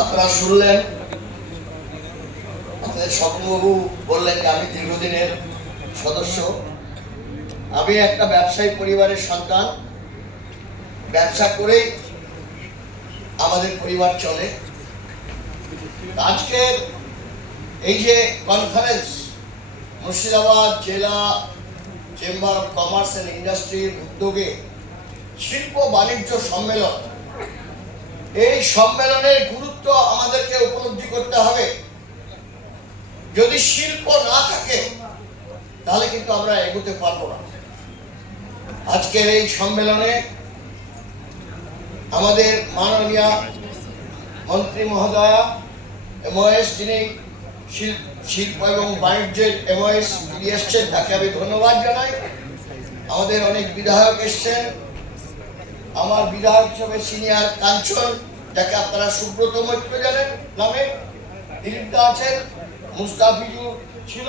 আপনারা শুনলেন আমাদের স্বপ্নবাবু বললেন যে আমি দীর্ঘদিনের সদস্য, আমি একটা ব্যবসায়ী পরিবারের সন্তান, ব্যবসা করেই আমাদের পরিবার চলে। আজকে এই যে কনফারেন্স, মুর্শিদাবাদ জেলা চেম্বার অফ কমার্স অ্যান্ড ইন্ডাস্ট্রির উদ্যোগে শিল্প বাণিজ্য সম্মেলন, এই সম্মেলনের গুরুত্ব আমাদেরকে উপলব্ধি করতে হবে। যদি শিল্প না থাকে তাহলে কিন্তু আমরা এগোতে পারবো না। আজকের এই সম্মেলনে আমাদের মাননীয় মন্ত্রী মহোদয়া এমওএস, যিনি শিল্প এবং বাণিজ্যের এমওএস তিনি এসছেন, তাকে আমি ধন্যবাদ জানাই। আমাদের অনেক বিধায়ক এসছেন, আমার বিধায়ক হিসেবে সিনিয়র কাঞ্চন, যাকে আপনারা সুব্রত মৈত্র জানেন নামে, দিলীপদা আছেন, মুস্তাফিজুর ছিল।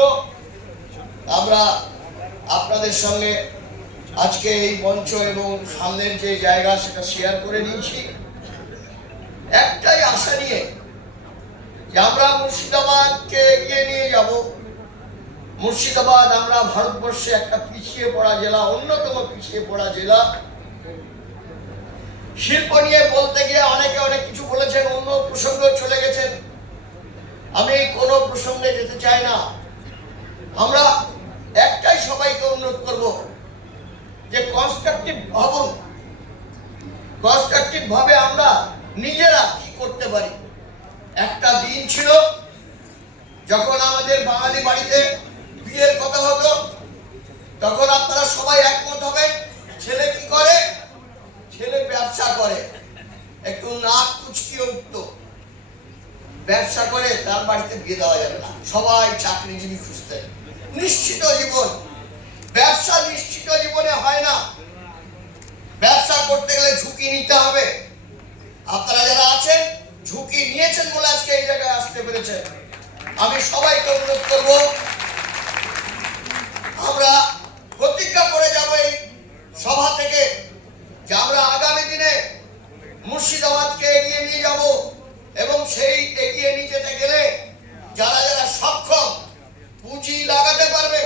আমরা আপনাদের সঙ্গে আজকে এই মঞ্চ এবং সামনের যে জায়গা সেটা শেয়ার করে নিয়েছি একটাই আশা নিয়ে যে আমরা মুর্শিদাবাদকে এগিয়ে নিয়ে যাব। মুর্শিদাবাদ আমরা ভারতবর্ষে একটা পিছিয়ে পড়া জেলা, অন্যতম পিছিয়ে পড়া জেলা। শিল্প নিয়ে বলতে গিয়ে অনেকে অনেক কিছু বলেছেন, অন্য প্রসঙ্গে চলে গেছেন, আমি কোনো প্রসঙ্গে যেতে চাই না। আমরা একটাই সবাইকে অনুরোধ করব যে কনস্ট্রাকটিভ ভাবে আমরা নিজেরা কি করতে পারি। একটা দিন ছিল যখন আমাদের বাঙালি বাড়িতে বিয়ের কথা হতো, তখন আপনারা সবাই একমত হবেন, ছেলে কি করে? ছেলে ব্যবসা করে, একটু নাক কুচকিয়ে উঠত, ব্যবসা করে, তার বাড়িতে বিয়ে দেওয়া যাবে না, সবাই চাকরিজীবী খুঁজতেন। নিশ্চিত জীবন, ব্যবসা নিশ্চিত জীবনে হয় না। ব্যবসা করতে গেলে ঝুঁকি নিতে হবে। আপনারা যারা আছেন ঝুঁকি নিয়েছেন বলে আজকে এই জায়গায় আসতে পেরেছেন। আমি সবাইকে অনুরোধ করব, আমরা প্রতিজ্ঞা করে যাব এই সভা থেকে যে আমরা আগামী দিনে মুর্শিদাবাদকে এগিয়ে নিয়ে যাব, এবং সেই এগিয়ে নিয়ে যেতে গেলে যারা যারা সক্ষম, পুঁজি লাগাতে পারবে,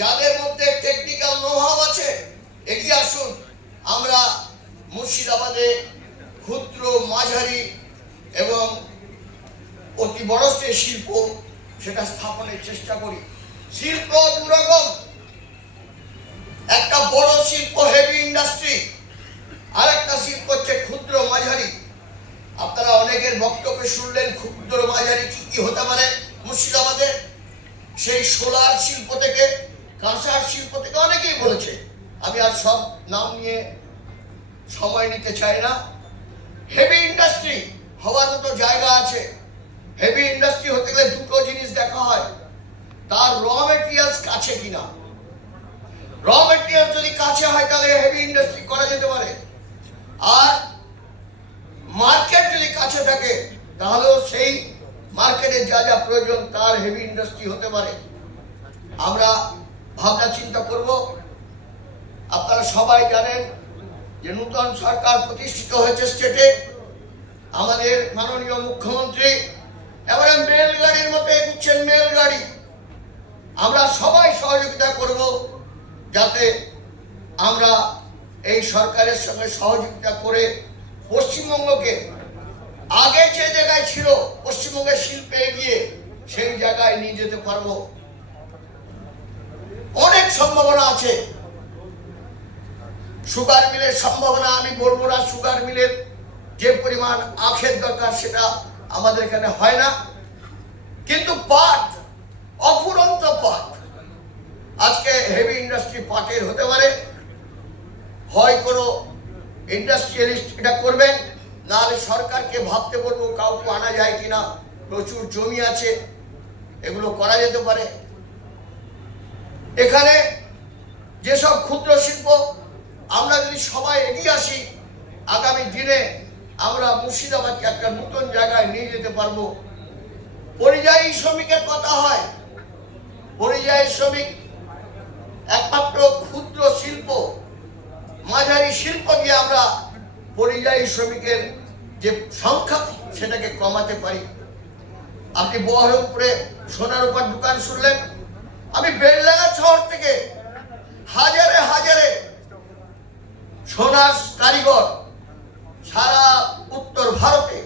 যাদের মধ্যে টেকনিক্যাল নোহাউ আছে, এগিয়ে আসুন। আমরা মুর্শিদাবাদে ক্ষুদ্র, মাঝারি এবং অতি বড় যে শিল্প সেটা স্থাপনের চেষ্টা করি। শিল্প দুরকম, একটা বড় শিল্প হেভি ইন্ডাস্ট্রি, আর একটা শিল্প হচ্ছে ক্ষুদ্র মাঝারি। আপনারা অনেকের বক্তব্য শুনলেন, ক্ষুদ্র মাঝারি কি কি হতে পারে মুর্শিদাবাদে। সেই সোলার শিল্প থেকে, কাঁসার শিল্প থেকে অনেকেই বলেছে, আমি আর সব নাম নিয়ে সময় নিতে চাই না। হেভি ইন্ডাস্ট্রি হওয়ার মতো জায়গা আছে। হেভি ইন্ডাস্ট্রি হতে গেলে দুটো জিনিস দেখা হয়, তার র মেটেরিয়ালস কাছে কিনা। র মেটেরিয়াল যদি কাছে হয় তাহলে হেভি ইন্ডাস্ট্রি করা যেতে পারে, আর মার্কেট যদি কাছে থাকে তাহলেও সেই মার্কেটে যা যা প্রয়োজন তার হেভি ইন্ডাস্ট্রি হতে পারে। আমরা ভাবনা চিন্তা করব। আপনারা সবাই জানেন যে নূতন সরকার প্রতিষ্ঠিত হয়েছে স্টেটে। আমাদের মাননীয় মুখ্যমন্ত্রী এবারে মেলগাড়ির মতো এগুচ্ছেন, মেলগাড়ি। আমরা সবাই সহযোগিতা করব যাতে আমরা এই সরকারের সঙ্গে সহযোগিতা করে পশ্চিমবঙ্গকে আগে যে জায়গায় ছিল, পশ্চিমবঙ্গের শিল্পে এগিয়ে সেই জায়গায় নিয়ে যেতে পারবো। অনেক সম্ভাবনা আছে। সুগার মিলের সম্ভাবনা আমি বলবো না, সুগার মিলের যে পরিমাণ আখের দরকার সেটা আমাদের এখানে হয় না, কিন্তু পাট, অফুরন্ত পাট, আজকে হেভি ইন্ডাস্ট্রি পাটের হতে পারে। হয় কোনো ইন্ডাস্ট্রিয়ালিস্ট এটা করবেন, নাহলে সরকারকে ভাবতে বলবো কাউকে আনা যায় কিনা। প্রচুর জমি আছে, এগুলো করা যেতে পারে। এখানে যেসব ক্ষুদ্র শিল্প, আমরা যদি সবাই এগিয়ে আসি, আগামী দিনে আমরা মুর্শিদাবাদকে একটা নতুন জায়গায় নিয়ে যেতে পারবো। পরিযায়ী শ্রমিকের কথা হয়, পরিযায়ী শ্রমিক একমাত্র ক্ষুদ্র শিল্প, মাঝারি শিল্প দিয়ে আমরা পরিযায়ী শ্রমিকের যে সংখ্যা সেটাকে কমাতে পারি। আপনি বহরমপুরে সোনার উপর দোকান শুনলেন, আমি বেলডাঙ্গা শহর থেকে হাজারে হাজারে সোনার কারিগর সারা উত্তর ভারতে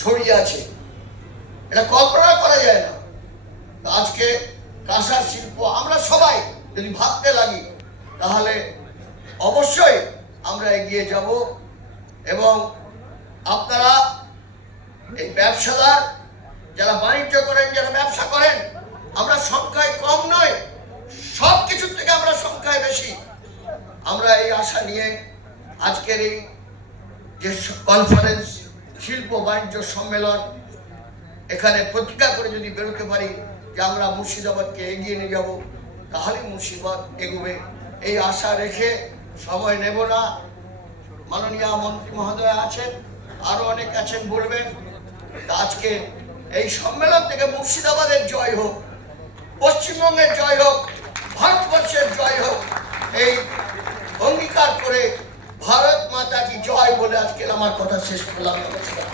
ছড়িয়ে আছে, এটা কল্পনা করা যায় না। আজকে কাঁসার শিল্প আমরা সবাই যদি ভাবতে লাগি তাহলে অবশ্যই আমরা এগিয়ে যাব। এবং আপনারা এই ব্যবসাদার যারা বাণিজ্য করেন, যারা ব্যবসা করেন, আমরা সংখ্যায় কম নয়, সব কিছুর থেকে আমরা সংখ্যায় বেশি। আমরা এই আশা নিয়ে আজকের এই যে কনফারেন্স, শিল্প বাণিজ্য সম্মেলন, এখানে প্রতিজ্ঞা করে যদি বেরোতে পারি যে আমরা মুর্শিদাবাদকে এগিয়ে নিয়ে যাব, তাহলে মুর্শিদাবাদ এগোবে। এই আশা রেখে সময় নেব না। মাননীয় মন্ত্রী মহোদয় আছেন, আরো অনেক আছেন, বলবেন। আজকে এই সম্মেলন থেকে মুর্শিদাবাদের জয় হোক, পশ্চিমবঙ্গের জয় হোক, ভারতবর্ষের জয় হোক, এই অঙ্গীকার করে ভারত মাতা কি জয় বলে আজকে আমার কথা শেষ করলাম। নমস্কার।